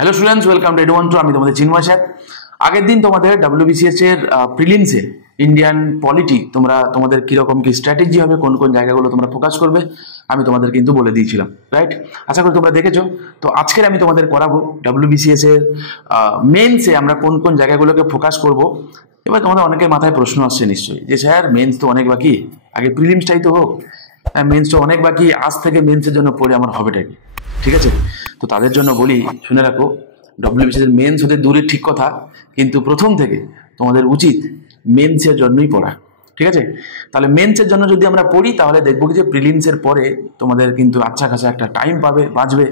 Hello students, welcome to EduOne two. আমি তোমাদের চিন্ময় sir. আগের দিন তোমাদের WBCS এর প্রিলিমসে ইন্ডিয়ান পলিটি তোমাদের কিরকম কি স্ট্র্যাটেজি হবে, কোন কোন জায়গাগুলো তোমরা ফোকাস করবে আমি তোমাদের কিন্তু বলে দিয়েছিলাম, রাইট? আশা করি তোমরা দেখেছো। তো আজকের আমি তোমাদের করাবো WBCS এর মেন্সে আমরা কোন কোন জায়গাগুলোকে ফোকাস করব। এবার তোমাদের অনেকের মাথায় প্রশ্ন আসছে নিশ্চয়ই যে স্যার মেন্স তো অনেক বাকি, আগে প্রিলিমসটাই তো হোক। মেন্স তো অনেক বাকি, আজ থেকে মেন্সের জন্য পড়ে আমার হবেটা কি? ঠিক আছে, তো তাদের জন্য বলি, শুনে রাখো, WBCS এর মেন্স হতে দূরে ঠিক কথা, কিন্তু প্রথম থেকে তোমাদের উচিত মেন্সের জন্যই পড়া। ঠিক আছে, তাহলে মেন্সের জন্য যদি আমরা পড়ি তাহলে দেখবো যে প্রিলিমসের পরে তোমাদের কিন্তু আচ্ছা খাসা একটা টাইম বাঁচবে।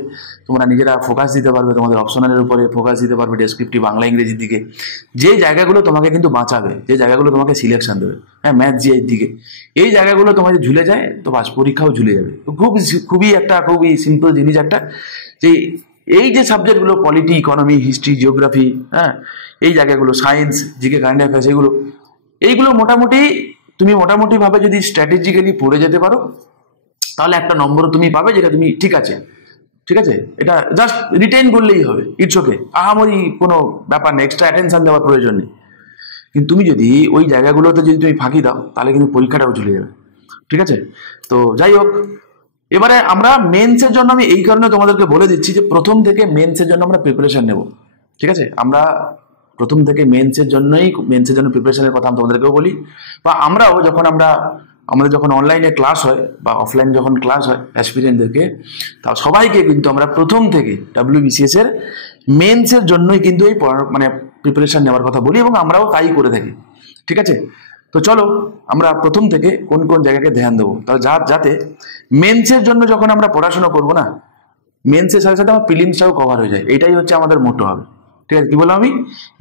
তোমরা নিজেরা ফোকাস দিতে পারবে, তোমাদের অপশনালের উপরে ফোকাস দিতে পারবে, ডেসক্রিপটিভ বাংলা ইংরেজির দিকে, যে জায়গাগুলো তোমাকে কিন্তু বাঁচাবে, যে জায়গাগুলো তোমাকে সিলেকশন দেবে, হ্যাঁ, ম্যাথ জিআইয়ের দিকে, এই জায়গাগুলো তোমার ঝুলে যায় তো বাস পরীক্ষাও ঝুলে যাবে। খুবই সিম্পল জিনিস একটা, যে এই যে সাবজেক্টগুলো পলিটি, ইকোনমি, হিস্ট্রি, জিওগ্রাফি, হ্যাঁ, এই জায়গাগুলো, সায়েন্স, জিকে, কারেন্ট অ্যাফেয়ার্স, এইগুলো মোটামুটি ভাবে যদি স্ট্র্যাটেজিক্যালি পড়ে যেতে পারো তাহলে একটা নম্বর তুমি পাবে, যেটা তুমি ঠিক আছে, এটা জাস্ট রিটেইন করলেই হবে, ইটস ওকে, আহামরি কোনো ব্যাপার নেই, এক্সট্রা অ্যাটেনশন দেওয়ার প্রয়োজন নেই। কিন্তু তুমি যদি ওই জায়গাগুলোতে যদি তুমি ফাঁকি দাও তাহলে কিন্তু পরীক্ষাটাও চলে যাবে। ঠিক আছে, তো যাই হোক, এবারে আমরা মেন্সের জন্য আমি এই কারণে তোমাদেরকে বলে দিচ্ছি যে প্রথম থেকে মেন্সের জন্য আমরা প্রিপারেশন নেব। ঠিক আছে, আমরা প্রথম থেকে মেন্সের জন্য প্রিপারেশনের কথা আমি তোমাদেরকেও বলি, বা আমাদের যখন অনলাইনে ক্লাস হয় বা অফলাইন যখন ক্লাস হয় অ্যাসপিরিয়েন্টদেরকে, তা সবাইকে কিন্তু আমরা প্রথম থেকে WBCS এর মেন্সের জন্যই কিন্তু এই প্রিপারেশন নেওয়ার কথা বলি, এবং আমরাও তাই করে থাকি। ঠিক আছে, তো চলো আমরা প্রথম থেকে কোন কোন জায়গাকে ধ্যান দেবো, তাহলে যাতে মেন্সের জন্য যখন আমরা পড়াশোনা করবো না, মেন্সের সাথে সাথে আমার প্রিলিমসটাও কভার হয়ে যায়, এটাই হচ্ছে আমাদের মোটো হবে। ঠিক আছে, কি বললাম আমি?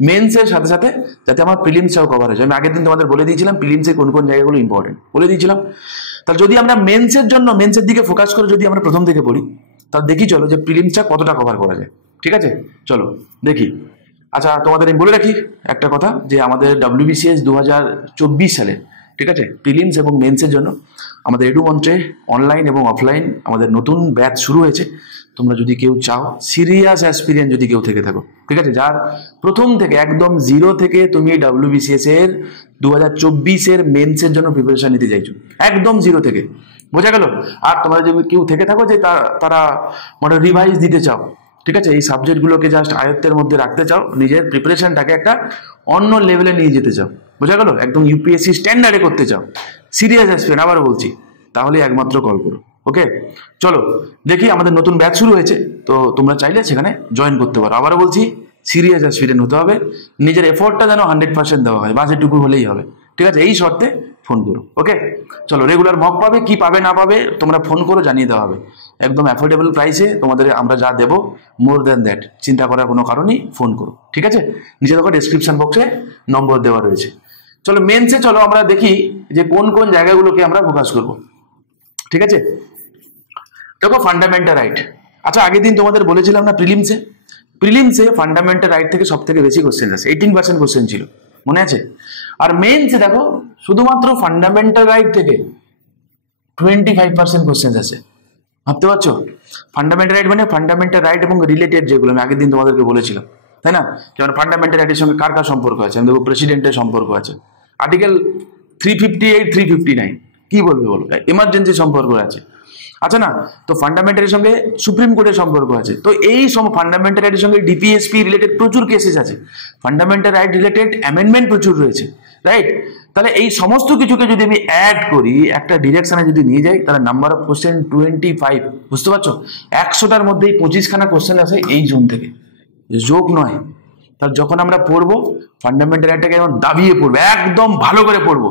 মেন্সের সাথে সাথে যাতে আমার প্রিলিমসটাও কভার হয়ে যায়। আমি আগের দিন তোমাদের বলে দিয়েছিলাম প্রিলিমসে কোন কোন জায়গাগুলো ইম্পর্টেন্ট বলে দিয়েছিলাম। তাহলে যদি আমরা মেন্সের দিকে ফোকাস করে যদি আমরা প্রথম থেকে পড়ি, তাহলে দেখি চলো যে প্রিলিমসটা কতটা কভার করা যায়। ঠিক আছে, চলো দেখি। আচ্ছা, তোমাদের আমি বলে রাখি একটা কথা, যে আমাদের WBCS 2024 সালে, ঠিক আছে, প্রিলিমস এবং মেন্সের জন্য আমাদের এডুমন্ত্রে অনলাইন এবং অফলাইন আমাদের নতুন ব্যাচ শুরু হয়েছে। তোমরা যদি কেউ চাও, সিরিয়াস অ্যাসপিরিয়েন্ট যদি কেউ থেকে থাকো, ঠিক আছে, যার প্রথম থেকে একদম জিরো থেকে তুমি WBCS এর 2024 এর মেন্সের জন্য প্রিপারেশন নিতে চাইছো, একদম জিরো থেকে, বোঝা গেল? আর তোমরা যদি কেউ থেকে থাকো যে তারা রিভাইজ দিতে চাও, ঠিক আছে, এই সাবজেক্টগুলোকে জাস্ট আয়ত্তের মধ্যে রাখতে চাও, নিজের প্রিপারেশনটাকে একটা অন্য লেভেলে নিয়ে যেতে চাও, বোঝা গেল, একদম UPSC স্ট্যান্ডার্ডে করতে চাও, সিরিয়াস অ্যাসপিরেন্ট, আবার বলছি, তাহলে একমাত্র কল করো। ওকে, চলো দেখি, আমাদের নতুন ব্যাচ শুরু হয়েছে, তো তোমরা চাইলে সেখানে জয়েন করতে পারো। আবারও বলছি, সিরিয়াস অ্যাসপিরেন্ট হতে হবে, নিজের এফোর্টটা যেন 100% দেওয়া হয়, বাস এটুকু হলেই হবে। ঠিক আছে, এই শর্তে ফোন করো। ওকে, চলো, রেগুলার মক পাবে, কি পাবে না পাবে তোমরা ফোন করো, জানিয়ে দেওয়া হবে, একদম অ্যাফোর্ডেবল প্রাইসে তোমাদের আমরা যা দেবো, মোর দ্যান দ্যাট, চিন্তা করার কোনো কারণই, ফোন করো। ঠিক আছে, নিচে দেখো ডেসক্রিপশন বক্সে নম্বর দেওয়া রয়েছে। চলো মেন্সে চলো আমরা দেখি যে কোন কোন জায়গাগুলোকে আমরা ফোকাস করব। ঠিক আছে, দেখো ফান্ডামেন্টাল রাইট। আচ্ছা, আগের দিন তোমাদের বলেছিলাম না, প্রিলিমসে ফান্ডামেন্টাল রাইট থেকে সব থেকে বেশি কোশ্চেন আছে, 18% কোশ্চেন ছিল, মনে আছে? আর মেন্সে দেখো শুধুমাত্র ফান্ডামেন্টাল রাইট থেকে 25% কোশ্চেন আছে। ভাবতে পারছো? ফান্ডামেন্টাল রাইট এবং রিলেটেড, যেগুলো আমি আগের দিন তোমাদেরকে বলেছিলাম, তাই না? যেমন ফান্ডামেন্টাল রাইটের সঙ্গে কার কার সম্পর্ক আছে, আমি দেখবো প্রেসিডেন্টের সম্পর্ক আছে, আর্টিকেল 358, 359, কি বলবে বলো, এমার্জেন্সি সম্পর্ক আছে, আচ্ছা না? তো ফান্ডামেন্টালের সঙ্গে সুপ্রিম কোর্টের সম্পর্ক আছে, তো এই ফান্ডামেন্টাল রাইটের সঙ্গে DPSP রিলেটেড প্রচুর কেসেস আছে, ফান্ডামেন্টাল রাইট রিলেটেড অ্যামেন্ডমেন্ট প্রচুর রয়েছে, রাইট? তাহলে এই সমস্ত কিছুকে যদি আমি অ্যাড করি, একটা ডিরেকশনে যদি নিয়ে যাই, তাহলে নাম্বার অফ কোশ্চেন 25, বুঝতে পারছো? 100টার মধ্যেই 25খানা কোশ্চেন আছে এই জোন থেকে, যোগ নয়। তাহলে যখন আমরা পড়বো ফান্ডামেন্টাল রাইটটাকে যেমন দাবিয়ে পড়বো, একদম ভালো করে পড়বো,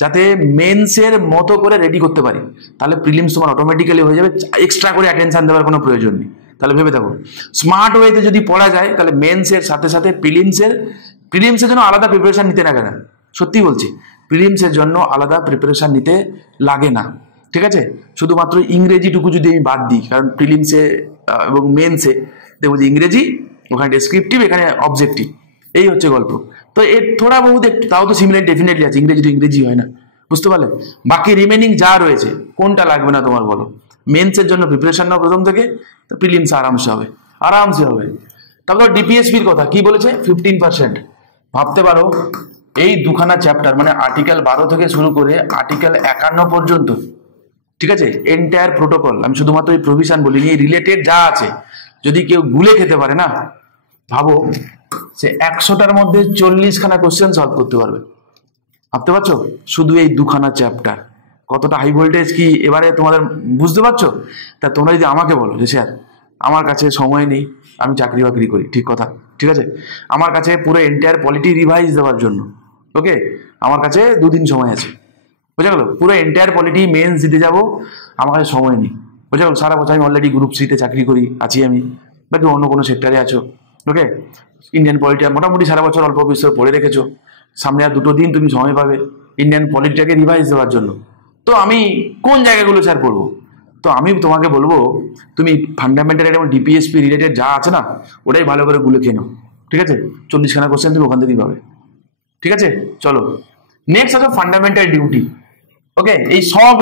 যাতে মেন্সের মতো করে রেডি করতে পারি, তাহলে প্রিলিমস তোমার অটোমেটিক্যালি হয়ে যাবে, এক্সট্রা করে অ্যাটেনশন দেওয়ার কোনো প্রয়োজন নেই। তাহলে ভেবে থাকো, স্মার্ট ওয়েতে যদি পড়া যায় তাহলে মেন্সের সাথে সাথে প্রিলিমসের জন্য আলাদা প্রিপারেশন নিতে লাগে না, সত্যি বলছি, প্রিলিমসের জন্য আলাদা প্রিপারেশন নিতে লাগে না। ঠিক আছে, শুধুমাত্র ইংরেজিটুকু যদি আমি বাদ দিই, কারণ প্রিলিমসে এবং মেন্সে দেখবো যে ইংরেজি, ওখানে ডেসক্রিপটিভ, এখানে অবজেক্টিভ, এই হচ্ছে গল্প। তো এর থোড়া বহুত একটু, তাও তো সিমিলার ডেফিনেটলি আছে, ইংরেজি তো ইংরেজি হয় না, বুঝতে পারলে? বাকি রিমেনিং যা রয়েছে, কোনটা লাগবে না তোমার বলো? মেন্সের জন্য প্রিপারেশন নাও প্রথম থেকে, তো প্রিলিমস আরামসে হবে। তারপর ডিপিএসপির কথা কি বলেছে 15%। ভাবতে পারো এই দুখানা চ্যাপ্টার মানে আর্টিকেল 12 থেকে শুরু করে আর্টিকেল 51 পর্যন্ত, ঠিক আছে, এন্টায়ার প্রোটোকল, আমি শুধুমাত্র এই প্রভিশন বলিনি, রিলেটেড যা আছে যদি কেউ গুলে খেতে পারে না, ভাবো সে 100টার মধ্যে 40খানা কোশ্চেন সলভ করতে পারবে। ভাবতে পারছো শুধু এই দুখানা চ্যাপ্টার কতটা হাই ভোল্টেজ কি এবারে তোমাদের বুঝতে পারছো? তা তোমরা যদি আমাকে বলো যে স্যার আমার কাছে সময় নেই, আমি চাকরি বাকরি করি, ঠিক কথা, ঠিক আছে, আমার কাছে পুরো এন্টায়ার পলিটি রিভাইজ দেওয়ার জন্য ওকে আমার কাছে 2 দিন সময় আছে, বুঝা গেল, পুরো এন্টায়ার পলিটি মেন্স দিতে যাবো, আমার কাছে সময় নেই, বুঝা গেল, সারা বছর আমি অলরেডি গ্রুপ সিতে চাকরি করি আছি আমি, বাকি অন্য কোনো সেক্টরে আছো, ওকে ইন্ডিয়ান পলিটি মোটামুটি সারা বছর অল্প বিস্তর পড়ে রেখেছো, সামনে আর 2 দিন তুমি সময় পাবে ইন্ডিয়ান পলিটিটাকে রিভাইজ দেওয়ার জন্য, তো আমি কোন জায়গাগুলো স্যার পড়বো? তো আমি তোমাকে বলবো তুমি ফান্ডামেন্টাল এবং ডিপিএসপি রিলেটেড যা আছে না ওটাই ভালো করে গুলে খেয়ে নাও, ঠিক আছে, 40খানা কোশ্চেন তুমি ওখান থেকেই পাবে, ঠিক আছে। চলো নেক্সট আছে ফান্ডামেন্টাল ডিউটি, ওকে এই সব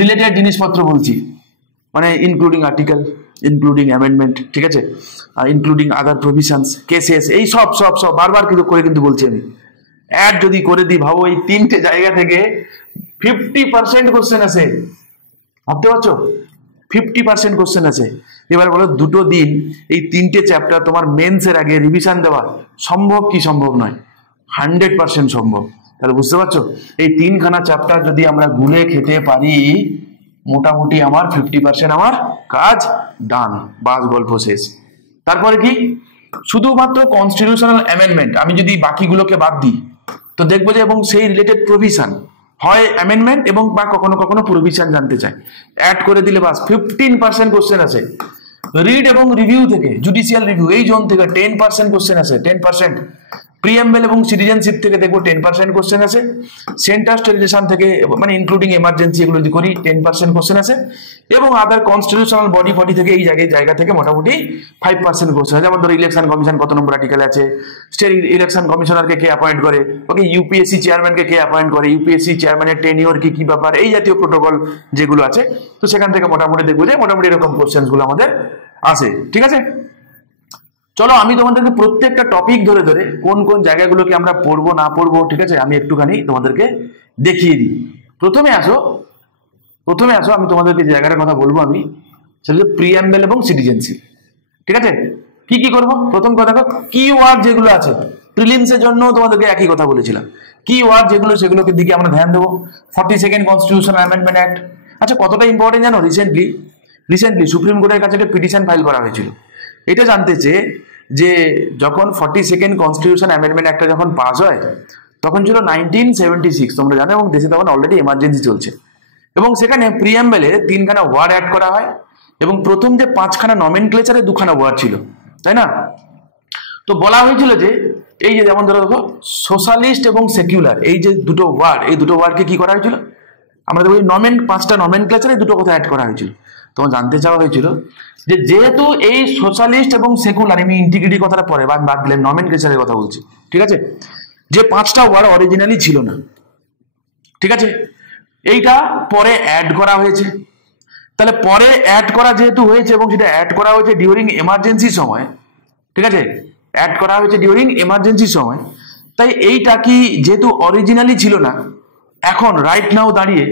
রিলেটেড জিনিসপত্র বলছি, মানে ইনক্লুডিং আর্টিকেল, ইনক্লুডিং অ্যামেন্ডমেন্ট, ঠিক আছে, ইনক্লুডিং আদার প্রভিশনস, কেসেস, এই সব সব সব বারবার কিন্তু করে কিন্তু বলছি আমি, অ্যাড যদি করে দিই ভাবো এই 3টে জায়গা থেকে 50% কোশ্চেন আছে, ভাবতে পারছো 50% কোশ্চেন আছে। এবার বলো 2 দিন এই 3টে চ্যাপ্টার তোমার মেন্সের আগে রিভিশন দেওয়া সম্ভব কি সম্ভব নয়? 100% সম্ভব। তাহলে বুঝতে পারছো এই 3খানা চ্যাপ্টার যদি আমরা গুলে খেতে পারি মোটামুটি আমার 50% আমার কাজ ডান, বাস গল্প শেষ। তারপরে কি শুধুমাত্র কনস্টিটিউশনাল অ্যামেন্ডমেন্ট আমি যদি বাকিগুলোকে বাদ দিই তো দেখবো যে এবং সেই রিলেটেড প্রভিশন হয় অ্যামেন্ডমেন্ট এবং বা কখনো কখনো প্রভিশন জানতে চাই, অ্যাড করে দিলে বাস 15% কোশ্চেন আছে। রিড এবং রিভিউ থেকে জুডিশিয়াল রিভিউ এই জোন থেকে 10% কোশ্চেন আছে, 10%। প্রিএমবেল এবং সিটিজেনশিপ থেকে দেখবো 10% কোশ্চেন আছে। সেন্টার স্টেরিলেশন থেকে মানে ইনক্লুডিং এমার্জেন্সি এগুলো যদি করি 10% কোশ্চেন আছে, এবং আদার কনস্টিটিউশনাল বডি থেকে এই জায়গা থেকে মোটামুটি 5% কোশ্চেন আছে। যেমন ধরো ইলেকশন কমিশন কত নম্বর আর্টিকেল আছে, স্টেট ইলেকশন কমিশনারকে কে অ্যাপয়েন্ট করে, ওকে ইউপিএসসি চেয়ারম্যানকে কে অ্যাপয়েন্ট করে, ইউপিএসসি চেয়ারম্যানের টেনিওর কি ব্যাপার, এই জাতীয় প্রোটোকল যেগুলো আছে, তো সেখান থেকে মোটামুটি দেখবো যে মোটামুটি এরকম কোশ্চেন গুলো আমাদের আসে, ঠিক আছে। চলো আমি তোমাদেরকে প্রত্যেকটা টপিক ধরে ধরে কোন কোন জায়গাগুলোকে আমরা পড়বো না পড়বো, ঠিক আছে, আমি একটুখানি তোমাদেরকে দেখিয়ে দিই। প্রথমে আসো আমি তোমাদেরকে যে জায়গাটার কথা বলবো আমি সেটা প্রিঅ্যাম্বল এবং সিটিজেনশিপ, ঠিক আছে। কি কি করবো? প্রথম কথা দেখো কি ওয়ার্ড যেগুলো আছে প্রিলিমসের জন্য তোমাদেরকে একই কথা বলেছিলাম, কি ওয়ার্ড যেগুলো সেগুলোকে দিকে আমরা ধ্যান দেবো। 42nd কনস্টিটিউশন অ্যামেন্ডমেন্ট অ্যাক্ট, আচ্ছা কতটা ইম্পর্টেন্ট জানো? রিসেন্টলি সুপ্রিম কোর্টের কাছে একটা পিটিশন ফাইল করা হয়েছিল, এটা জানতে চেয়ে যে যখন 42nd কনস্টিটিউশন অ্যামেন্ডমেন্ট অ্যাক্টটা যখন পাস হয় তখন ছিল 1976 তোমরা জানো, এবং দেশে তখন অলরেডি এমার্জেন্সি চলছে, এবং সেখানে প্রিঅ্যাম্বলে 3খানা ওয়ার্ড অ্যাড করা হয়, এবং প্রথম যে 5খানা নমেনক্লেচারে 2খানা ওয়ার্ড ছিল, তাই না? তো বলা হয়েছিল যে এই যে যেমন ধরো দেখো সোশ্যালিস্ট এবং সেকুলার এই যে দুটো ওয়ার্ড, এই দুটো ওয়ার্ডকে কি করা হয়েছিল, আমরা দেখো 5টা নমেনক্লেচারে 2টো কথা অ্যাড করা হয়েছিল। তোমার জানতে চাওয়া হয়েছিল যে যেহেতু এই সোশ্যালিস্ট এবং সেকুলার, আমি ইন্টিগ্রিটি কথাটা পরে বাদ দিলাম, নমেনক্লেচারের কথা বলছি, ঠিক আছে, যে 5টা ওয়ার্ড অরিজিনালি ছিল না, ঠিক আছে, এইটা পরে অ্যাড করা হয়েছে। তাহলে পরে অ্যাড করা যেহেতু হয়েছে এবং সেটা অ্যাড করা হয়েছে ডিউরিং এমার্জেন্সি সময়, ঠিক আছে, অ্যাড করা হয়েছে ডিউরিং এমার্জেন্সি সময়, তাই এইটা কি যেহেতু অরিজিনালি ছিল না, এখন রাইট নাও দাঁড়িয়ে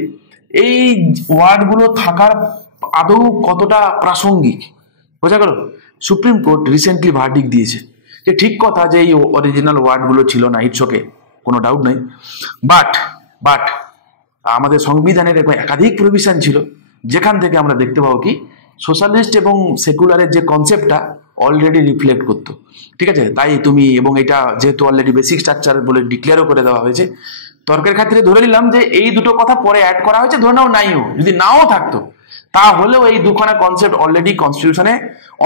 এই ওয়ার্ডগুলো থাকার আদৌ কতটা প্রাসঙ্গিক, বোঝা গেল? সুপ্রিম কোর্ট রিসেন্টলি ভার্ডিক্ট দিয়েছে যে ঠিক কথা যে এই অরিজিনাল ওয়ার্ডগুলো ছিল না, ইটস ওকে, কোনো ডাউট নাই, বাট আমাদের সংবিধানের একাধিক প্রভিশন ছিল যেখান থেকে আমরা দেখতে পাবো কি সোশ্যালিস্ট এবং সেকুলারের যে কনসেপ্টটা অলরেডি রিফ্লেক্ট করতো, ঠিক আছে। তাই তুমি, এবং এটা যেহেতু অলরেডি বেসিক স্ট্রাকচার বলে ডিক্লেয়ারও করে দেওয়া হয়েছে, তর্কের ক্ষেত্রে ধরে নিলাম যে এই দুটো কথা পরে অ্যাড করা হয়েছে, ধরে নাও নাইও, যদি নাও থাকতো তাহলেও এই দুখানা কনসেপ্ট অলরেডি কনস্টিটিউশনে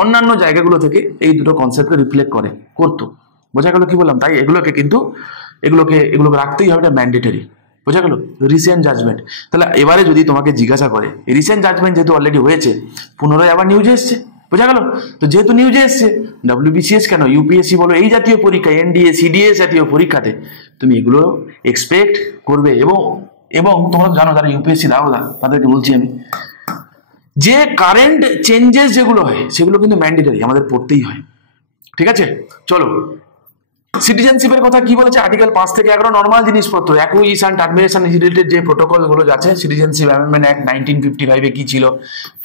অন্যান্য জায়গাগুলো থেকে এই দুটো কনসেপ্টকে রিফ্লেক্ট করতো, বোঝা গেল কি বললাম? তাই এগুলোকে রাখতেই হবে, এটা ম্যান্ডেটরি, বোঝা গেল? রিসেন্ট জাজমেন্ট, তাহলে এবারে যদি তোমাকে জিজ্ঞাসা করে রিসেন্ট জাজমেন্ট যেহেতু অলরেডি হয়েছে পুনরায় আবার নিউজে এসছে, বোঝা গেল? তো যেহেতু নিউজে এসছে, WBCS কেন ইউপিএসসি বলো এই জাতীয় পরীক্ষা, NDA CDS জাতীয় পরীক্ষাতে তুমি এগুলো এক্সপেক্ট করবে, এবং তোমরা জানো যারা ইউপিএসসি দাও তাদেরকে বলছি আমি যে কারেন্ট চেঞ্জেস যেগুলো হয় সেগুলো কিন্তু ম্যান্ডেটরি, আমাদের পড়তেই হয়, ঠিক আছে, চলো সিটিজেনশিপের কথা কি বলেছে, আর্টিকেল 5 থেকে 11 নর্মাল জিনিসপত্র, অ্যাকুইজিশন টার্মিনেশন রিলেটেড যে প্রোটোকল গুলো আছে, সিটিজেনশিপ অ্যামেন্ডমেন্ট অ্যাক্ট 1955 এ কি ছিল,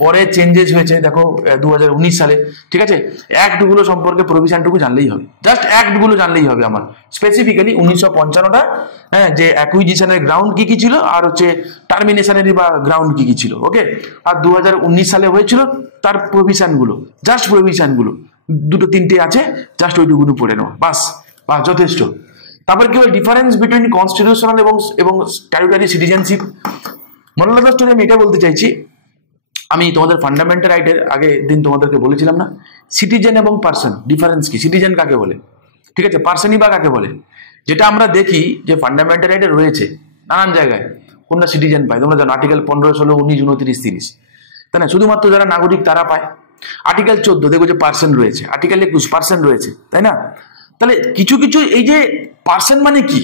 পরে চেঞ্জেস হয়েছে দেখো 2019 সালে, ঠিক আছে। অ্যাক্ট গুলো সম্পর্কে প্রভিশনটুকু জানলেই হবে, জাস্ট অ্যাক্ট গুলো জানলেই হবে আমার। স্পেসিফিক্যালি 1955টা, হ্যাঁ, যে অ্যাকুইজিশনের গ্রাউন্ড কি কি ছিল আর হচ্ছে টার্মিনেশনের বা গ্রাউন্ড কি কি ছিল, ওকে। আর 2019 সালে হয়েছিল তার প্রভিশন গুলো, জাস্ট প্রভিশন গুলো দুটো তিনটে আছে, জাস্ট ওইটুকুনি পড়ে নেওয়া, বাস যথেষ্ট। তারপর কি বল, ডিফারেন্স বিটুইন কনস্টিটিউশনাল এবং স্ট্যাটুটারি সিটিজেনশিপ। মনোলজার স্টোরি আমি এটা বলতে চাইছি, আমি তোমাদের ফান্ডামেন্টাল রাইটের আগে দিন তোমাদেরকে বলেছিলাম না, সিটিজেন এবং পার্সন ডিফারেন্স কি, সিটিজেন কাকে বলে, ঠিক আছে, পার্সনই বা কাকে বলে। যেটা আমরা দেখি যে ফান্ডামেন্টাল রাইটে রয়েছে নানান জায়গায়, কোনটা সিটিজেন পায় তোমরা জানো, আর্টিকেল 15, 16, 19, 29, 30, তাই না, শুধুমাত্র যারা নাগরিক তারা পায়। আর্টিকেল 14 দেখো যে পার্সন রয়েছে, আর্টিকেল 21 পার্সন রয়েছে, তাই না। তাহলে কিছু কিছু এই যে পার্সন মানে কি,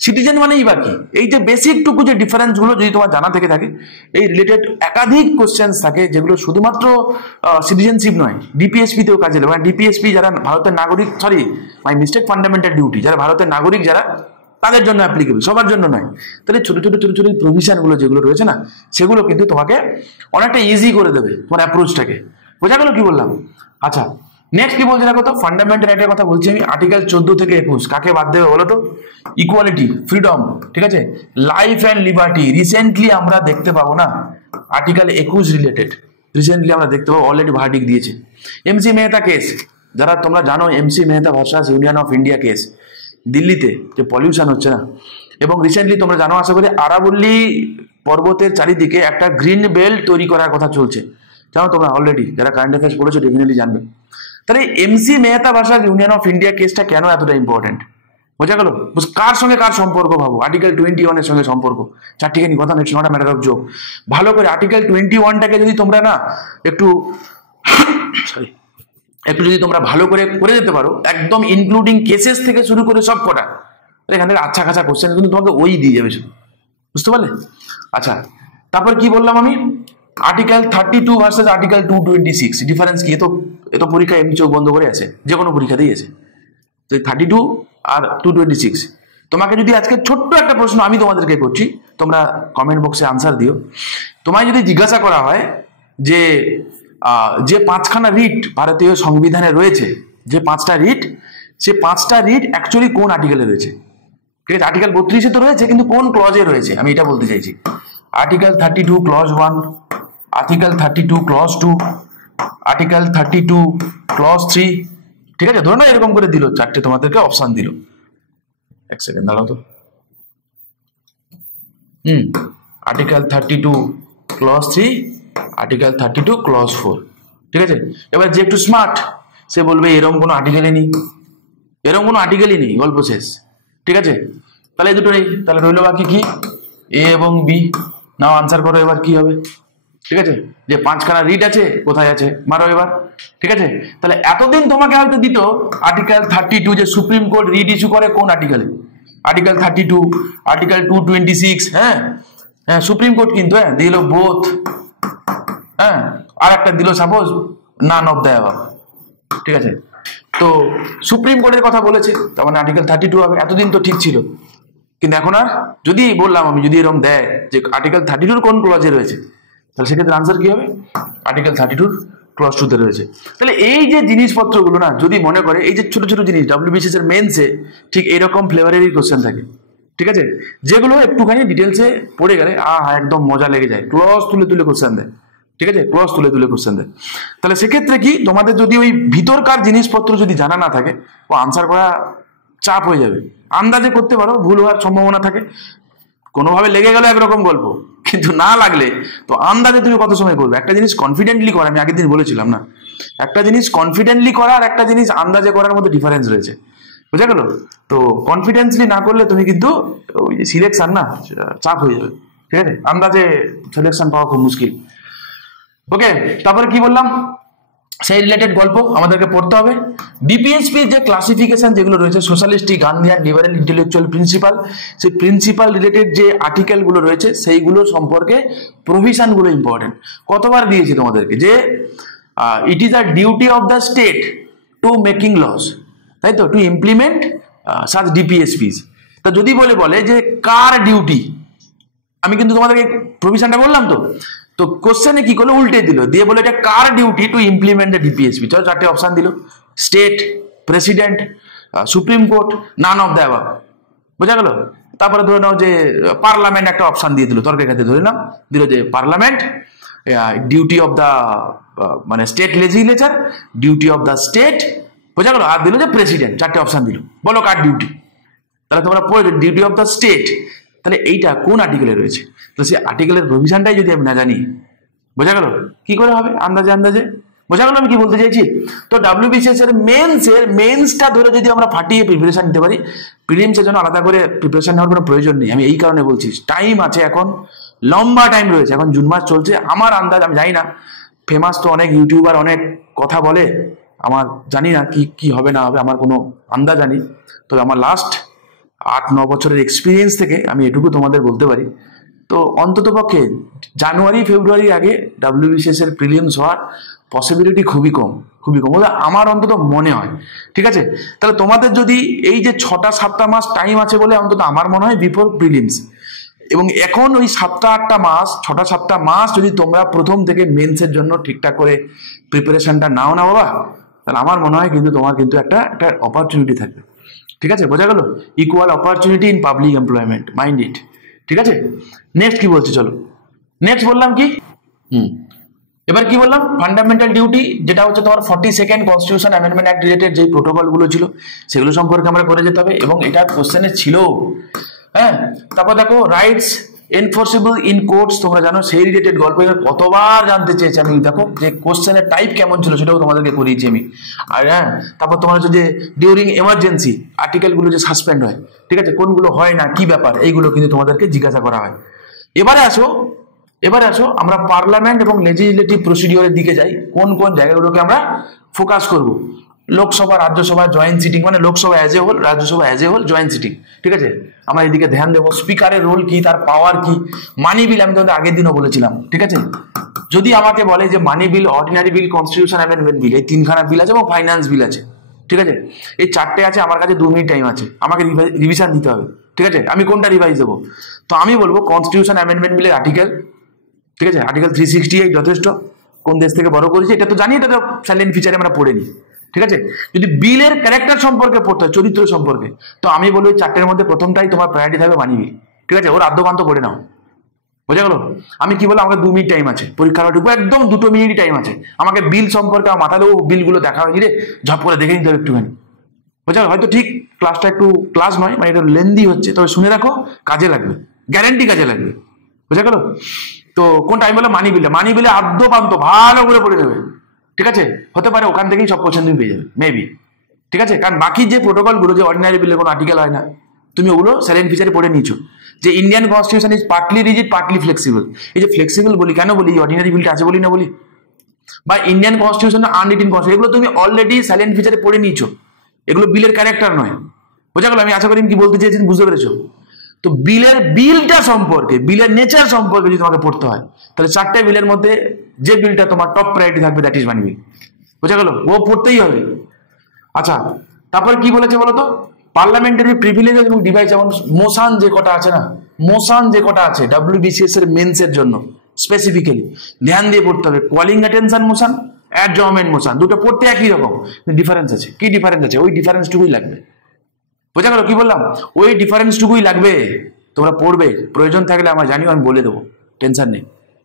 সিটিজেন মানেই বা কি, এই যে বেসিক টুকু যে ডিফারেন্স গুলো যদি তোমার জানা থেকে থাকে, এই রিলেটেড একাধিক কোশ্চেন থাকে যেগুলো শুধুমাত্র সিটিজেনশিপ নয়, ডিপিএসপি তেও কাজে লাগে। মানে ডিপিএসপি যারা ভারতের নাগরিক, sorry my mistake, fundamental duty, যারা ভারতের নাগরিক যারা, তাদের জন্য অ্যাপ্লিকেবল, সবার জন্য নয়। তাহলে ছোট ছোট ছোট ছোট প্রভিশন গুলো যেগুলো রয়েছে না, সেগুলো কিন্তু তোমাকে অনেকটা ইজি করে দেবে তোমার অ্যাপ্রোচটাকে। বোঝা গেল কি বললাম? আচ্ছা, নেক্সট কি বলছে দেখো তো, ফান্ডামেন্টাল রাইটের কথা বলছি আমি। আর্টিকেল 14 থেকে 21 কাকে বাদ দেবে বলো তো? ইকুয়ালিটি, ফ্রিডম, ঠিক আছে, লাইফ অ্যান্ড লিবার্টি। রিসেন্টলি আমরা দেখতে পাবো না, আর্টিকেল 21 রিলেটেড রিসেন্টলি আমরা দেখতে পাবো, অলরেডি ভার্ডিক দিয়েছে। এমসি মেহতা কেস, যারা তোমরা জানো, MC Mehta versus union of India case, দিল্লিতে যে পলিউশন হচ্ছে না, এবং রিসেন্টলি তোমরা জানো আশা করি আরাবল্লী পর্বতের চারিদিকে একটা গ্রিন বেল্ট তৈরি করার কথা চলছে, জানো তোমরা অলরেডি, যারা কারেন্ট অ্যাফেয়ার্স পড়েছো ডেফিনেটলি জানবে। তাহলে MC Mehta versus union of India কেসটা কেন এতটা ইম্পর্টেন্ট, বোঝা গেল? কার সঙ্গে কার সম্পর্ক ভাবো, আর্টিকেল 21 এর সঙ্গে সম্পর্ক, চারটিখানি কথা, next not matter of joke. ভালো করে আর্টিকেল 21টাকে যদি তোমরা না একটু সরি একটু যদি তোমরা ভালো করে করে যেতে পারো, একদম ইনক্লুডিং কেসেস থেকে শুরু করে সব কটা, এখান থেকে আচ্ছা খাঁচা কোশ্চেন কিন্তু তোমাকে ওই দিয়ে যাবে শুধু, বুঝতে পারলে? আচ্ছা, তারপর কি বললাম আমি, আর্টিকেল 32 ভার্সেস আর্টিকেল 226 ডিফারেন্স কি? এত পরীক্ষা এমনি চোখ বন্ধ করে আছে, যে কোনো পরীক্ষাতেই আছে। তো 32 আর 226, তোমাকে যদি আজকে ছোট্ট একটা প্রশ্ন আমি তোমাদেরকে করছি, তোমরা কমেন্ট বক্সে আনসার দিও। তোমায় যদি জিজ্ঞাসা করা হয় যে যে 5খানা রিট ভারতীয় সংবিধানে রয়েছে, যে 5টা রিট, সে 5টা রিট অ্যাকচুয়ালি কোন আর্টিকেলে রয়েছে? ঠিক আছে, আর্টিকেল 32 তো রয়েছে, কিন্তু কোন ক্লজে রয়েছে আমি এটা বলতে চাইছি। Article 32 clause 1, article 32 clause 2, article 32 clause 3, ঠিক আছে, ধরো না এরকম করে দিল, চারটে তোমাদেরকে অপশন দিল। এক সেকেন্ড দাঁড়াও তো। আর্টিকেল 32 ক্লজ 3, আর্টিকেল 32 ক্লজ 4, ঠিক আছে। এবার যে একটু স্মার্ট সে বলবে এরকম কোনো আর্টিকেলই নেই, এরকম কোনো আর্টিকেলই নেই, গল্প শেষ, ঠিক আছে। তাহলে এই দুটো নেই, তাহলে রইল বাকি কি, এ এবং বি। নাও আনসার করো এবার কি হবে, ঠিক আছে। যে 5খানা রিট আছে কোথায় আছে মারো এবার, ঠিক আছে। তাহলে এতদিন তোমাকে হয়তো দিত আর্টিকেল 32, যে সুপ্রিম কোর্ট রিট ইস্যু করে কোন আর্টিকেলে, আর্টিকেল 32, আর্টিকেল 226, হ্যাঁ হ্যাঁ, সুপ্রিম কোর্ট কিন্তু দিল বোথ, হ্যাঁ, আর একটা দিল suppose naan of the above, ঠিক আছে। তো সুপ্রিম কোর্টের কথা বলেছে, তার মানে আর্টিকেল 32 হবে। এতদিন তো ঠিক ছিল, কিন্তু এখন আর যদি বললাম আমি, যদি এরকম দেয় যে আর্টিকেল 32 কোন ক্লজে রয়েছে, তাহলে সেক্ষেত্রে আনসার কি হবে, আর্টিকেল 32 ক্লজ 2 তে রয়েছে। তাহলে এই যে জিনিসপত্রগুলো না, যদি মনে করে এই যে ছোট ছোট জিনিস, ডব্লিউবিসিএস এর মেন্সে ঠিক এইরকম ফ্লেভারেরই কোশ্চেন থাকে, ঠিক আছে, যেগুলো একটুখানি ডিটেলসে পড়ে গেলে একদম মজা লেগে যায়, ক্লজ তুলে তুলে কোশ্চেন দেয়, ঠিক আছে, ক্লজ তুলে তুলে কোশ্চেন দেয়। তাহলে সেক্ষেত্রে কি তোমাদের যদি ওই ভিতরকার জিনিসপত্র যদি জানা না থাকে, ও আনসার করা চাপ হয়ে যাবে। আন্দাজে করতে পারো, ভুল হওয়ার সম্ভাবনা থাকে, কোনোভাবে লেগে গেল একরকম গল্প, কিন্তু না লাগলে তো আন্দাজে তুমি কত সময় করবে। একটা জিনিস কনফিডেন্টলি করা, আমি আগের দিন বলেছিলাম না, একটা জিনিস কনফিডেন্টলি করা আর একটা জিনিস আন্দাজে করার মধ্যে ডিফারেন্স রয়েছে, বুঝা গেল? তো কনফিডেন্সলি না করলে তুমি কিন্তু ওই যে সিলেকশন না, চাপ হয়ে যাবে, ঠিক আছে, আন্দাজে সিলেকশন পাওয়া খুব মুশকিল। ওকে, তারপরে কি বললাম, সেই রিলেটেড গল্প আমাদেরকে পড়তে হবে। ডিপিএসপি যে ক্লাসিফিকেশন যেগুলো রয়েছে, সোশ্যালিস্টিক, গান্ধিয়ান, লিবারেল, ইন্টেলেকচুয়াল, প্রিন্সিপাল, সেই প্রিন্সিপাল রিলেটেড যে আর্টিকেলগুলো রয়েছে সেইগুলো সম্পর্কে প্রভিশনগুলো ইম্পর্টেন্ট। কতবার দিয়েছি তোমাদেরকে যে it is a duty of the state to making laws, তাই তো, টু ইমপ্লিমেন্ট সাচ ডিপিএসপিস। তা যদি বলে যে কার ডিউটি, আমি কিন্তু তোমাদেরকে প্রভিশনটা বললাম তো, তো কোশ্চেনে কি করলো, উল্টে দিল, দিয়ে বলে এটা কার duty to implement the DPSP. চলো 4টে অপশন দিল, state, president, supreme court, none of the above. বোঝা গেল? তারপরে ধরে নাও যে পার্লামেন্ট একটা অপশন দিয়ে দিল, তর্কের ক্ষেত্রে ধরে নাও দিল যে পার্লামেন্ট, ডিউটি অফ দ্য মানে state legislature, duty of the state, বোঝা গেল? আর দিল যে প্রেসিডেন্ট, 4টে অপশন দিল, বলো কার ডিউটি। তাহলে তোমরা পড়ে ডিউটি অফ দ্য স্টেট, তাহলে এইটা কোন আর্টিকেলে রয়েছে? তো সেই আর্টিকেলের প্রভিশনটাই যদি আমি না জানি, বোঝা গেল কি করে হবে? আন্দাজে আন্দাজে। বোঝা গেল আমি কি বলতে চাইছি? তো ডাব্লিউবিসিএস এর মেন্সটা ধরে যদি আমরা ফাটিয়ে প্রিপারেশন নিতে পারি, প্রিলিমসের জন্য আলাদা করে প্রিপারেশন নেওয়ার কোনো প্রয়োজন নেই। আমি এই কারণে বলছি, টাইম আছে এখন, লম্বা টাইম রয়েছে, এখন জুন মাস চলছে। আমার আন্দাজ, আমি জানি না, ফেমাস তো অনেক ইউটিউবার অনেক কথা বলে, আমার জানি না কি কি হবে না হবে, আমার কোনো আন্দাজ জানি। তবে আমার লাস্ট 8-9 বছরের এক্সপিরিয়েন্স থেকে আমি এটুকু তোমাদের বলতে পারি, তো অন্তত পক্ষে জানুয়ারি ফেব্রুয়ারির আগে ডাব্লিউবিসিএস এর প্রিলিমস হওয়ার পসিবিলিটি খুবই কম, খুবই কম, আমার অন্তত মনে হয়। ঠিক আছে? তাহলে তোমাদের যদি এই যে 6-7টা মাস টাইম আছে বলে অন্তত আমার মনে হয় বিফোর প্রিলিমস, এবং এখন ওই 7-8টা মাস, 6-7টা মাস যদি তোমরা প্রথম থেকে মেন্সের জন্য ঠিকঠাক করে প্রিপারেশনটা নাও না বাবা, তাহলে আমার মনে হয় কিন্তু তোমার কিন্তু একটা অপরচুনিটি থাকবে। ঠিক আছে? বোঝা গেল? Equal opportunity in public employment, mind it. ঠিক আছে? নেক্সট কি বলছি, চলো নেক্সট বললাম কি, এবার কি বললাম, ফান্ডামেন্টাল ডিউটি, যেটা হচ্ছে তোমার 42nd constitution amendment act related যে প্রোটোকল গুলো ছিল সেগুলো সম্পর্কে আমরা করে যেতে হবে, এবং এটা কোশ্চেনে ছিল। হ্যাঁ, তারপর দেখো রাইটস এনফোর্সেবল ইন কোর্টস, তোমরা জানো সেই রিলেটেড গল্প কতবার জানতে চেয়েছি আমি, দেখো যে কোশ্চেনের টাইপ কেমন ছিল সেটাও তোমাদেরকে করিয়েছি আমি। আর হ্যাঁ, তারপর তোমার হচ্ছে যে ডিউরিং এমার্জেন্সি আর্টিকেলগুলো যে সাসপেন্ড হয়, ঠিক আছে, কোনগুলো হয় না, কি ব্যাপার, এইগুলো কিন্তু তোমাদেরকে জিজ্ঞাসা করা হয়। এবারে আসো আমরা পার্লামেন্ট এবং লেজিসলেটিভ প্রসিডিওরের দিকে যাই, কোন কোন জায়গাগুলোকে আমরা ফোকাস করব। লোকসভা, রাজ্যসভা জয়েন্ট সিটিং, মানে Lok Sabha as a whole, Rajya Sabha as a whole joint sitting. ঠিক আছে? আমরা এদিকে ধ্যান দেবো। স্পিকারের রোল কি, তার পাওয়ার কি, মানি বিল আমি তোমাদের আগের দিনও বলেছিলাম। ঠিক আছে? যদি আমাকে বলে যে মানি বিল, অর্ডিনারি বিল, কনস্টিটিউশন অ্যামেন্ডমেন্ট বিল, এই 3খানা বিল আছে এবং ফাইন্যান্স বিল আছে। ঠিক আছে? এই 4টে আছে, আমার কাছে 2 মিনিট টাইম আছে, আমাকে রিভিশন দিতে হবে। ঠিক আছে? আমি কোনটা রিভাইজ দেবো? তো আমি বলবো কনস্টিটিউশন অ্যামেন্ডমেন্ট বিলের আর্টিকেল, ঠিক আছে, আর্টিকেল 368 যথেষ্ট। কোন দেশ থেকে বড় করেছি এটা তো জানি, এটা তো সাইলেন্ট ফিচারে আমরা পড়ে নিই। ঠিক আছে? যদি বিলের ক্যারেক্টার সম্পর্কে পড়তে হয়, চরিত্র সম্পর্কে, তো আমি বলবো 4টের মধ্যে প্রথমটাই তোমার প্রায়োরিটি থাকবে, মানি বিল। ঠিক আছে? ওর আদ্যপান্ত পড়ে নাও। বোঝা গেল? আমি কি বললাম, আমাকে 2 মিনিট টাইম আছে, পরীক্ষার ঢুকবো একদম 2 মিনিট টাইম আছে, আমাকে বিল সম্পর্কে আমার মাথালেও বিলগুলো দেখা হয়নি রে, ঝপ করে দেখে নিতে হবে একটুখানি। বোঝা গেল? হয়তো ঠিক ক্লাসটা একটু ক্লাস নয়, মানে এটা লেন্দি হচ্ছে, তবে শুনে রাখো, কাজে লাগবে, গ্যারেন্টি কাজে লাগবে। বোঝা গেল? তো কোন টাইম বলে মানি বিলে, মানি বিলে আদ্যপান্ত ভালো করে পড়ে যাবে। ঠিক আছে? হতে পারে ওখান থেকেই সব কোশ্চেন তুমি পেয়ে যাবে মেবি। ঠিক আছে? কারণ বাকি যে প্রোটোকল গুলো, যে অর্ডিনারি বিলে কোনো আর্টিকেল হয় না, তুমি ওগুলো সাইলেন্ট ফিচারে পড়ে নিয়েছো, যে Indian constitution is partly rigid partly flexible. এই যে ফ্লেক্সিবল বলি কেন বলি, অর্ডিনারি বিলটা আছে বলি না বলি, বা ইন্ডিয়ান কনস্টিটিউশন আনরিটেন কনস্টিটিউশন, এগুলো তুমি অলরেডি সাইলেন্ট ফিচারে পড়ে নিয়েছো, এগুলো বিলের ক্যারেক্টার নয়। বোঝা গেল? আমি আশা করি কি বলতে চেয়েছি বুঝতে পেরেছো। তো বিলটা সম্পর্কে, বিলের নেচার সম্পর্কে যদি তোমাকে পড়তে হয়, তাহলে 4টে বিলের মধ্যে যে বিলটা তোমার টপ প্রায়োরিটি থাকবে দ্যাট ইজ মানি বিল। বোঝা গেল? ও পড়তেই হবে। আচ্ছা, তারপর কি বলেছে বলতো, পার্লামেন্টারি প্রিভিলেজ এবং ডিভাইস, যেমন মোশন যে কটা আছে না, মোশন যে কটা আছে ডাব্লিউবিসিএস এর মেন্সের জন্য স্পেসিফিক্যালি ধ্যান দিয়ে পড়তে হবে। Calling attention motion, adjournment motion, দুটো পড়তে একই রকম, ডিফারেন্স আছে। কি ডিফারেন্স আছে? ওই ডিফারেন্সটুকুই লাগবে। বোঝা গেল কি বললাম? ওই ডিফারেন্সটুকুই লাগবে, তোমরা পড়বে, প্রয়োজন থাকলে আমার জানিও, আমি বলে দেবো, টেনশন নেই,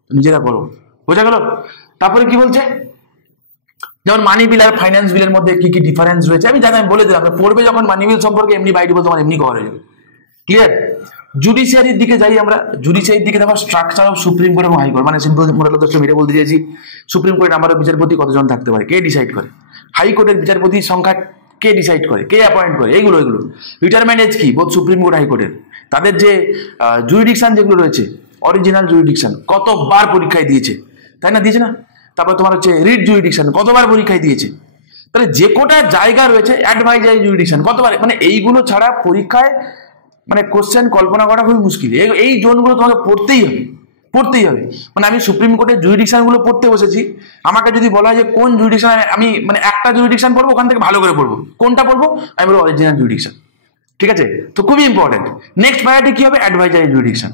নিজেরা পড়ো। বোঝা গেল? তারপরে কি বলছে, যেমন মানি বিল আর ফাইন্যান্স বিলের মধ্যে কি কি ডিফারেন্স রয়েছে আমি জানি, আমি বলে দিলাম, পড়বে যখন মানি বিল সম্পর্কে এমনি বাইরে বলতে তোমার এমনি কভার হয়ে যাবে। ক্লিয়ার? জুডিশিয়ারির দিকে যাই আমরা। জুডিশিয়ারির দিকে দেখো স্ট্রাকচার অফ সুপ্রিম কোর্ট এবং হাইকোর্ট, মানে সিম্পল মোরাল দর্শন এটা বলতে চেয়েছি, সুপ্রিম কোর্টের নাম্বার অফ বিচারপতি কতজন থাকতে পারে, কে ডিসাইড করে, হাইকোর্টের বিচারপতির সংখ্যা কে ডিসাইড করে, কে অ্যাপয়েন্ট করে, এইগুলো রিটায়ারমেন্ট এজ কি বোধ সুপ্রিম কোর্ট হাইকোর্টের, তাদের যে জুরিডিকশন যেগুলো রয়েছে, অরিজিনাল জুরিডিকশন কতবার পরীক্ষায় দিয়েছে, তাই না, দিয়েছে না? তারপর তোমার হচ্ছে রিট জুরিডিকশন কতবার পরীক্ষায় দিয়েছে, তাহলে যে কোটা জায়গা রয়েছে অ্যাডভাইজারি জুরিডিকশন কতবার, মানে এইগুলো ছাড়া পরীক্ষায় মানে কোশ্চেন কল্পনা করা খুবই মুশকিল। এই জোনগুলো তোমাকে পড়তেই হবে, পড়তেই হবে। মানে আমি সুপ্রিম কোর্টের জুরিডিকশন গুলো পড়তে বসেছি, আমাকে যদি বলা হয় যে কোন জুরিডিকশন আমি মানে একটা জুরিডিকশন পড়বো, ওখান থেকে ভালো করে পড়বো, কোনটা পড়বো, আমি বলবো অরিজিনাল জুরিডিকশন। ঠিক আছে, তো খুবই ইম্পর্টেন্ট। নেক্সট প্রায়োরিটি কি হবে? Advisory jurisdiction.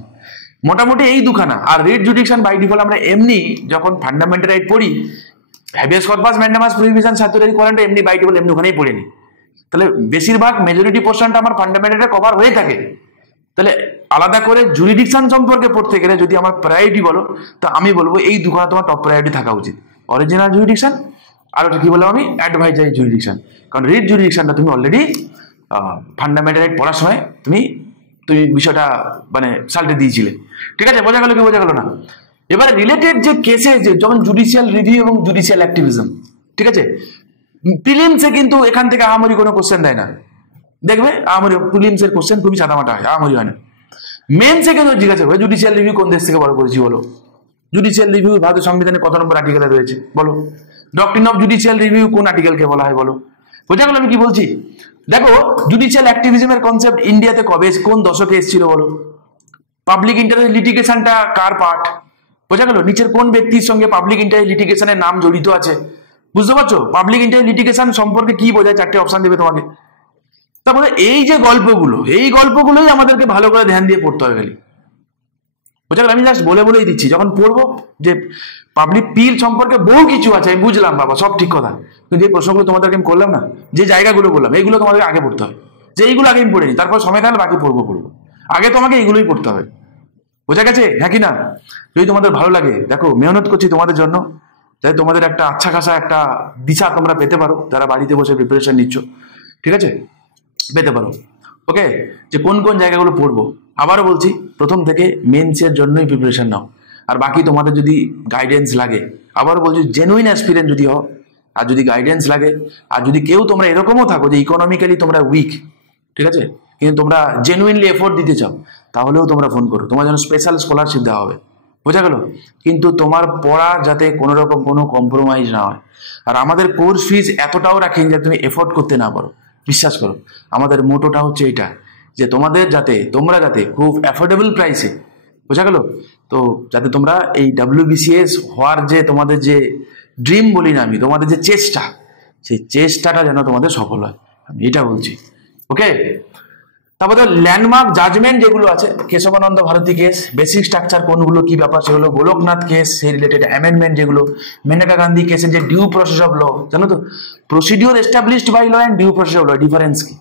মোটামুটি এই দুখানা। আর রিট জুডিকশন বাই ডিফল্ট আমরা এমনি যখন ফান্ডামেন্টাল রাইট পড়ি, habeas corpus, mandamus, prohibition, statutory quo warranto এমনি বাই ডিফল্ট এমনি ওখানেই পড়ে নি। তাহলে বেশিরভাগ মেজরিটি পোর্শনটা আমার ফান্ডামেন্টালে কভার হয়ে থাকে। তাহলে আলাদা করে জুরিডিকশন সম্পর্কে পড়তে গেলে যদি আমার প্রায়োরিটি বলো, তো আমি বলবো এই দুখানা তোমার টপ প্রায়োরিটি থাকা উচিত, অরিজিনাল জুরিডিকশন আর ওটা কি বললাম আমি, অ্যাডভাইজারি জুরিডিকশন। কারণ রিট জুরিডিকশনটা তুমি অলরেডি ফান্ডামেন্টাল রাইট পড়ার সময় তুমি বিষয়টা মানে সাল্টে দিয়েছিলে। ঠিক আছে, বোঝা গেল কি বোঝা গেল না? এবারে রিলেটেড যে কেসে যেমন জুডিশিয়াল রিভিউ এবং জুডিশিয়াল অ্যাক্টিভিজম, ঠিক আছে, প্রিলিমসে কিন্তু এখান থেকে আহামরি কোনো কোশ্চেন দেয় না, দেখবে আহামরি প্রিলিমসের কোশ্চেন খুবই সাদামাটা হয়, আহামরি হয় না। মেনসে কিন্তু জিজ্ঞাসা করে জুডিশিয়াল রিভিউ কোন দেশ থেকে বার করেছি বলো, জুডিশিয়াল রিভিউ ভারতীয় সংবিধানে কত নম্বর আর্টিকেলে রয়েছে বলো, ডক্ট্রিন অফ জুডিশিয়াল রিভিউ কোন আর্টিকেলকে বলা হয় বলো। বোঝা গেল আমি কি বলছি? দেখো জুডিশিয়াল অ্যাক্টিভিজমের কনসেপ্ট ইন্ডিয়াতে কবে কোন দশকে এসেছিল বলো, পাবলিক ইন্টারেস্ট লিটিগেশনটা কার পার্ট, বোঝা গেল, নিচের কোন ব্যক্তির সঙ্গে পাবলিক ইন্টারেস্ট লিটিগেশনের নাম জড়িত আছে, বুঝতে পারছো? পাবলিক ইন্টারেস্ট লিটিগেশন সম্পর্কে কি বোঝায়, চারটে অপশন দেবে তোমাকে। তারপরে এই যে গল্পগুলো, এই গল্পগুলোই আমাদেরকে ভালো করে ধ্যান দিয়ে পড়তে হবে খালি, বোঝা গেল? আমি জাস্ট বলেই দিচ্ছি, যখন পড়বো যে পাবলিক পিল সম্পর্কে বহু কিছু আছে, আমি বুঝলাম বাবা, সব ঠিক কথা, কিন্তু যে প্রশ্নগুলো তোমাদেরকে আমি করলাম না, যে জায়গাগুলো বললাম, এইগুলো তোমাদের আগে পড়তে হবে, যে এইগুলো আগে আমি পড়ে নি, তারপর সময় থাকলে বাকি পড়বো, আগে তোমাকে এইগুলোই পড়তে হবে। বোঝা গেছে? হ্যাঁ কি না? যদি তোমাদের ভালো লাগে, দেখো মেহনত করছি তোমাদের জন্য, যাতে তোমাদের একটা আচ্ছা খাসা একটা দিশা তোমরা পেতে পারো, যারা বাড়িতে বসে প্রিপারেশন নিচ্ছ, ঠিক আছে, পেতে পারো। ওকে, যে কোন কোন জায়গাগুলো পড়বো, আবারও বলছি প্রথম থেকে মেন্সের জন্যই প্রিপারেশন নাও। আর বাকি তোমাদের যদি গাইডেন্স লাগে, আবারও বলছি জেনুইন অ্যাসপিরেন্ট যদি হও, আর যদি গাইডেন্স লাগে, আর যদি কেউ তোমরা এরকমও থাকো যে ইকোনমিক্যালি তোমরা উইক, ঠিক আছে, কিন্তু তোমরা জেনুইনলি এফোর্ট দিতে চাও, তাহলেও তোমরা ফোন করো, তোমার জন্য স্পেশাল স্কলারশিপ দেওয়া হবে। বোঝা গেল? কিন্তু তোমার পড়া যাতে কোনো রকম কোনো কম্প্রোমাইজ না হয়। আর আমাদের কোর্স ফিজ এতটাও রাখেন যে তুমি এফোর্ড করতে না পারো, বিশ্বাস করো, আমাদের মোটোটা হচ্ছে এটা, যে তোমরা যাতে খুব অ্যাফোর্ডেবল প্রাইসে, বোঝা গেল তো, যাতে তোমরা এই WBCS হওয়ার যে তোমাদের যে ড্রিম বলি না আমি, তোমাদের যে চেষ্টা, সেই চেষ্টাটা যেন তোমাদের সফল হয়, আমি এটা বলছি। ওকে, তারপরে ল্যান্ডমার্ক জাজমেন্ট যেগুলো আছে, Kesavananda Bharati case, basic structure কোনগুলো কি ব্যাপার সেগুলো, গোলকনাথ কেস সেই রিলেটেড অ্যামেন্ডমেন্ট যেগুলো, মেনকা গান্ধী কেসের যে ডিউ প্রসেস অফ ল, জানো তো, procedure established by law and due process of law difference কি,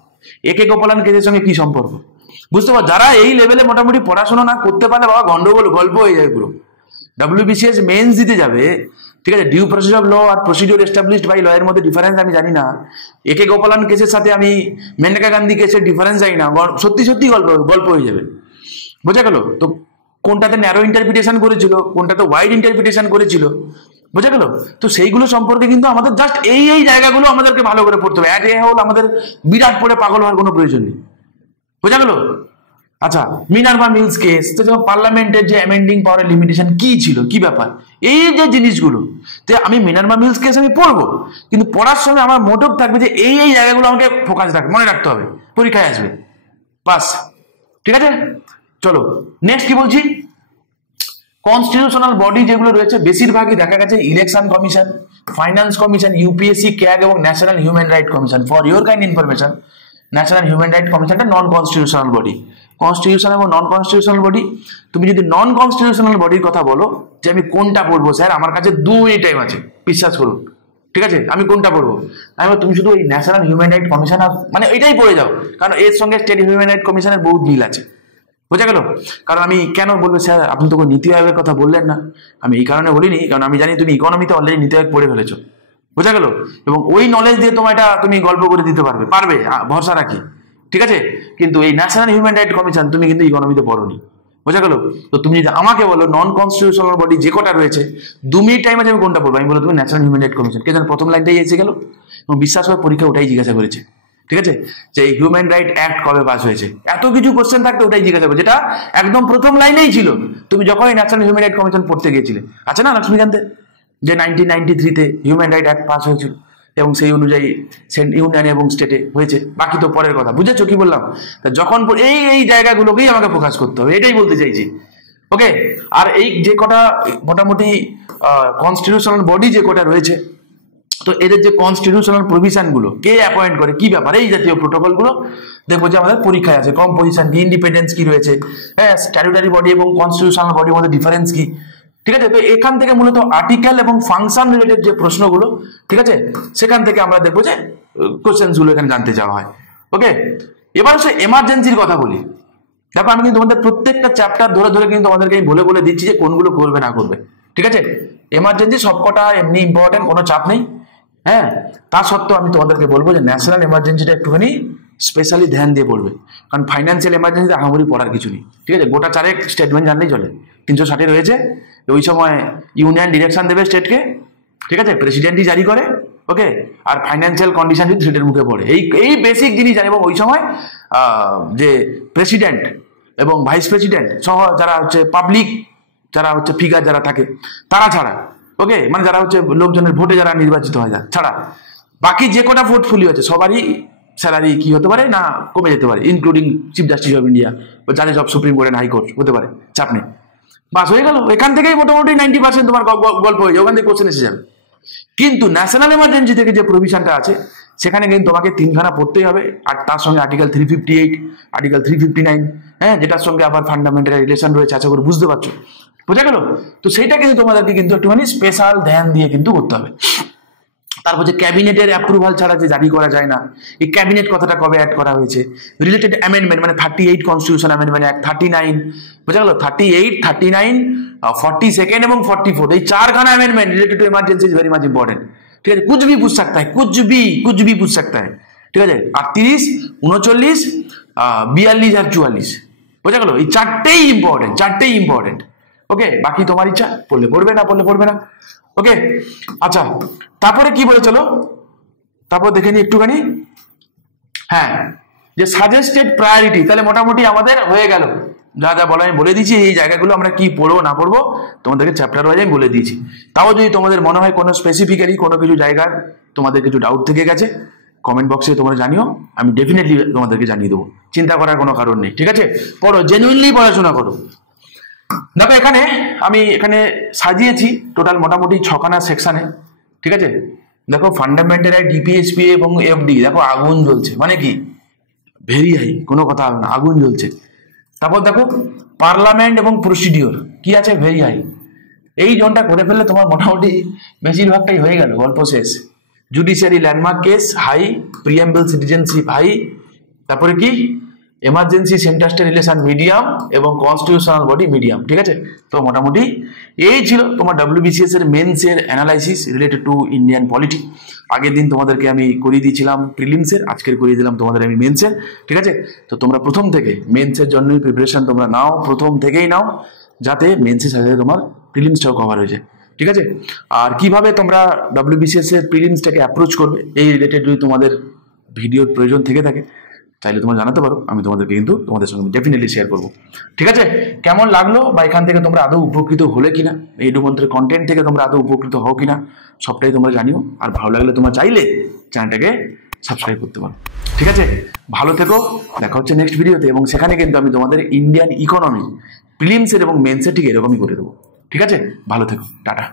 একে গোপালন কেসের সঙ্গে কি সম্পর্ক, বুঝতে পারো? যারা এই লেভেলে মোটামুটি পড়াশোনা না করতে পারলে বাবা গন্ডগোল, গল্প হয়ে যায় পুরো। WBCS মেন্স দিতে যাবে, ঠিক আছে, ডিউ প্রসেস অফ ল আর প্রসিডিওর এস্টাবলিশড বাই ল এর মধ্যে ডিফারেন্স আমি জানি না, একে গোপালন কেসের সাথে আমি মেনকা গান্ধী কেসের ডিফারেন্স জানি না, সত্যি সত্যি গল্প হয়ে যাবে। বোঝা গেল তো? কোনটাতে ন্যারো ইন্টারপ্রিটেশন করেছিল, কোনটাতে ওয়াইড ইন্টারপ্রিটেশন করেছিল, বোঝা গেল তো? সেইগুলো সম্পর্কে কিন্তু আমাদের জাস্ট এই জায়গাগুলো আমাদেরকে ভালো করে পড়তে হবে। এ হল আমাদের বিরাট পড়ে পাগল হওয়ার কোনো প্রয়োজন নেই, বোঝা গেল? আচ্ছা, মিনার্ভা মিলস কেস, তো যেমন পার্লামেন্টের যে অ্যামেন্ডিং পাওয়ারের লিমিটেশন কি ছিল, কি ব্যাপার, এই যে জিনিসগুলো, তো আমি মিনার্ভা মিলস কেস আমি পড়বো, কিন্তু পড়ার সময় আমার মোটিভ থাকবে যে এই জায়গাগুলো আমাকে ফোকাস মনে রাখতে হবে, পরীক্ষায় আসবে, বাস। ঠিক আছে, চলো নেক্সট কি বলছি। কনস্টিটিউশনাল বডি যেগুলো রয়েছে বেশিরভাগই দেখা গেছে election commission, finance commission, UPSC, CAG এবং national human right commission. For your kind information, national human right কমিশনটা নন কনস্টিটিউশনাল বডি। কনস্টিটিউশন এবং নন কনস্টিটিউশনাল বডি, তুমি যদি নন কনস্টিটিউশনাল বডির কথা বলো যে আমি কোনটা পড়বো স্যার, আমার কাছে 2 মিনিট টাইম আছে, বিশ্বাস করুন, ঠিক আছে, আমি কোনটা পড়বো, আমি তুমি শুধু এই ন্যাশনাল হিউম্যান রাইট কমিশন মানে এটাই পড়ে যাও, কারণ এর সঙ্গে স্টেট হিউম্যান রাইট কমিশনের বহুত মিল আছে, বোঝা গেল? কারণ আমি কেন বলবো স্যার আপনি তো নীতি আয়োগের কথা বললেন না, আমি এই কারণে বলিনি, কারণ আমি জানি তুমি ইকোনমিতে অলরেডি নীতি আয়োগ পড়ে ফেলেছো, বোঝা গেল? এবং ওই নলেজ দিয়ে তোমার এটা তুমি গল্প করে দিতে পারবে, ভরসা রাখি, ঠিক আছে। কিন্তু এই ন্যাশনাল হিউম্যান রাইট কমিশন তুমি কিন্তু ইকোনমিতে পড়োনি, বোঝা গেল? তো তুমি যদি আমাকে বলো নন কনস্টিটিউশনাল বডি যে কটা রয়েছে 2 মিনিট টাইম আছে, আমি কোনটা বলবো, আমি বলো তুমি ন্যাশনাল হিউম্যান রাইট কমিশন, কে জানো প্রথম লাইনটাই এসে গেল, এবং বিশ্বাস করে পরীক্ষা ওটাই জিজ্ঞাসা করেছে, ঠিক আছে, যে হিউম্যান রাইট অ্যাক্ট কবে পাস হয়েছে, এত কিছু কোশ্চেন থাকতে ওটাই জিজ্ঞাসা করবে, যেটা একদম প্রথম লাইনেই ছিল তুমি যখনই ন্যাশনাল হিউম্যান রাইট কমিশন পড়তে গিয়েছিলে, আছে না লক্ষ্মীকান্তে, যে 1993-তে হিউম্যান রাইট অ্যাক্ট পাস হয়েছিল এবং সেই অনুযায়ী ইউনিয়ন এবং স্টেটে হয়েছে, বাকি তো পরের কথা, বুঝেছো কি বললাম? তা যখন এই জায়গাগুলোকেই আমাকে ফোকাস করতে হবে, এটাই বলতে চাইছি। ওকে, আর এই যে কটা মোটামুটি কনস্টিটিউশনাল বডি যে কটা রয়েছে, তো এদের যে কনস্টিটিউশনাল প্রভিশন গুলো কে অ্যাপয়েন্ট করে, কি ব্যাপার, এই জাতীয় প্রোটোকল গুলো দেখবো যে আমাদের পরীক্ষায় আছে। কম্পোজিশন কি, ইন্ডিপেন্ডেন্স কি রয়েছে, হ্যাঁ, স্ট্যাটুটারি বডি এবং কনস্টিটিউশনাল বডির মধ্যে ডিফারেন্স কি, ঠিক আছে। তো এখান থেকে মূলত আর্টিকেল এবং ফাংশন রিলেটেড যে প্রশ্নগুলো, ঠিক আছে, সেখান থেকে আমরা দেখবো যে কোশ্চেন গুলো এখানে জানতে চাওয়া হয়। ওকে, এবার হচ্ছে এমার্জেন্সির কথা বলি। দেখো আমি কিন্তু তোমাদের প্রত্যেকটা চ্যাপ্টার ধরে ধরে কিন্তু তোমাদেরকে আমি বলে বলে দিচ্ছি যে কোনগুলো করবে না করবে, ঠিক আছে। এমার্জেন্সি সবকটা এমনি ইম্পর্টেন্ট, কোনো চাপ নেই, হ্যাঁ। তা সত্ত্বেও আমি তোমাদেরকে বলবো যে ন্যাশনাল এমার্জেন্সিটা একটুখানি স্পেশালি ধ্যান দিয়ে পড়বে, কারণ ফাইন্যান্সিয়াল এমার্জেন্সিতে আহামরি পড়ার কিছু নেই, ঠিক আছে। গোটা চারেক স্টেটমেন্ট জানলেই চলে, 360 রয়েছে। ওই সময় ইউনিয়ন ডিরেকশন দেবে স্টেটকে, ঠিক আছে, প্রেসিডেন্টই জারি করে, ওকে। আর ফাইন্যান্সিয়াল কন্ডিশন যদি থ্রেটের মুখে পড়ে, এই বেসিক জিনিস জানি। এবং ওই সময় যে প্রেসিডেন্ট এবং ভাইস প্রেসিডেন্ট সহ যারা হচ্ছে পাবলিক, যারা হচ্ছে ফিগার যারা থাকে তারা ছাড়া, ওকে, মানে যারা হচ্ছে লোকজনের ভোটে যারা নির্বাচিত হয় ছাড়া, বাকি যে কটা পোর্টফোলিও আছে সবারই স্যালারি কি হতে পারে না কমে যেতে পারে, including chief justice of India বা জাজেস of supreme court and high court হতে পারে, চাপ নেই। বাস হয়ে গেল, এখান থেকেই মোটামুটি 90% তোমার গল্প হয়ে যায়, ওখান থেকে কোশ্চেন এসে যাবে। কিন্তু ন্যাশনাল এমার্জেন্সি থেকে যে প্রভিশনটা আছে সেখানে কিন্তু তোমাকে 3খানা পড়তেই হবে, আর তার সঙ্গে আর্টিকেল 358, আর্টিকেল 359, হ্যাঁ, যেটার সঙ্গে আবার ফান্ডামেন্টাল রিলেশন রয়েছে, আশা করি বুঝতে পারছো, বোঝা গেল। তো সেইটা কিন্তু তোমাদেরকে কিন্তু একটুখানি স্পেশাল ধ্যান দিয়ে কিন্তু করতে হবে। তারপর যে ক্যাবিনেটের অ্যাপ্রুভাল ছাড়া যে জারি করা যায় না, এই ক্যাবিনেট কথাটা কবে অ্যাড করা হয়েছে, রিলেটেড অ্যামেন্ডমেন্ট মানে 38 কনস্টিটিউশন অ্যামেন্ডমেন্ট অ্যাক্ট 39, বোঝা গেল, 38, 39, 42 এবং 44, এই 4খানা amendment related to emergency is very much important, ঠিক আছে। कुछ भी पूछ सकता है, कुछ भी पूछ सकता है, ঠিক আছে। 38, 39, 42 আর 44, বোঝা গেল, এই চারটেই ইম্পর্টেন্ট, ওকে। বাকি তোমার ইচ্ছা, পড়লে পড়বে, না পড়লে পড়বে না, ওকে। আচ্ছা, তারপরে কি বলে চলো, তারপর দেখে নি একটুখানি, হ্যাঁ, যে সাজেস্টেড প্রায়োরিটি, তাহলে মোটামুটি আমাদের হয়ে গেল। যা যা বলা আমি বলে দিয়েছি, এই জায়গাগুলো আমরা কি পড়বো না পড়বো তোমাদেরকে চ্যাপ্টার ওয়াইজ আমি বলে দিয়েছি। তাও যদি তোমাদের মনে হয় কোনো স্পেসিফিক্যালি কোনো কিছু জায়গায় তোমাদের কিছু ডাউট থেকে গেছে, কমেন্ট বক্সে তোমরা জানিও, আমি ডেফিনেটলি তোমাদেরকে জানিয়ে দেবো, চিন্তা করার কোনো কারণ নেই, ঠিক আছে। পড়ো, জেনুইনলি পড়াশোনা করো। দেখো এখানে আমি সাজিয়েছি টোটাল মোটামুটি 6খানা সেকশনে, ঠিক আছে। দেখো ফান্ডামেন্টাল রাইট, ডিপিএসপি এবং এফডি, দেখো আগুন জ্বলছে, মানে কি ভেরি হাই, কোনো কথা হবে না, আগুন জ্বলছে। তারপর দেখো পার্লামেন্ট এবং প্রসিডিওর কি আছে, ভেরি হাই। এই জোনটা করে ফেললে তোমার মোটামুটি বেশিরভাগটাই হয়ে গেল, গল্প শেষ। Judiciary landmark case high, preamble citizenship high, তারপরে কি emergency centre state relation medium এবং কনস্টিটিউশনাল বডি মিডিয়াম, ঠিক আছে। তো মোটামুটি এই ছিল তোমার ডব্লিউবিসিএস এর মেন্সের analysis related to Indian polity. আগের দিন তোমাদেরকে আমি করিয়ে দিয়েছিলাম প্রিলিমসের, আজকের করিয়ে দিলাম তোমাদের আমি মেন্সের, ঠিক আছে। তো তোমরা প্রথম থেকে মেন্সের জন্যই প্রিপারেশন তোমরা নাও, প্রথম থেকেই নাও, যাতে মেন্সের সাথে তোমার প্রিলিমসটাও কভার হয়ে যায়, ঠিক আছে। আর কিভাবে তোমরা ডব্লিউবিসিএস এর প্রিলিমসটাকে অ্যাপ্রোচ করবে এই রিলেটেড যদি তোমাদের ভিডিওর প্রয়োজন থেকে থাকে চাইলে তোমরা জানাতে পারো, আমি তোমাদেরকে কিন্তু তোমাদের সঙ্গে ডেফিনেটলি শেয়ার করবো, ঠিক আছে। কেমন লাগলো বা এখান থেকে তোমরা আদৌ উপকৃত হলে কিনা, এই ডুমন্ত্রের কন্টেন্ট থেকে তোমরা আদৌ উপকৃত হও কিনা, সবটাই তোমরা জানিও। আর ভালো লাগলে তোমরা চাইলে চ্যানেলটাকে সাবস্ক্রাইব করতে পারো, ঠিক আছে। ভালো থেকো, দেখা হচ্ছে নেক্সট ভিডিওতে, এবং সেখানে কিন্তু আমি তোমাদের ইন্ডিয়ান ইকোনমি প্রিলিমসের এবং মেন্সের ঠিক এরকমই করে দেবো, ঠিক আছে। ভালো থেকো, টাটা।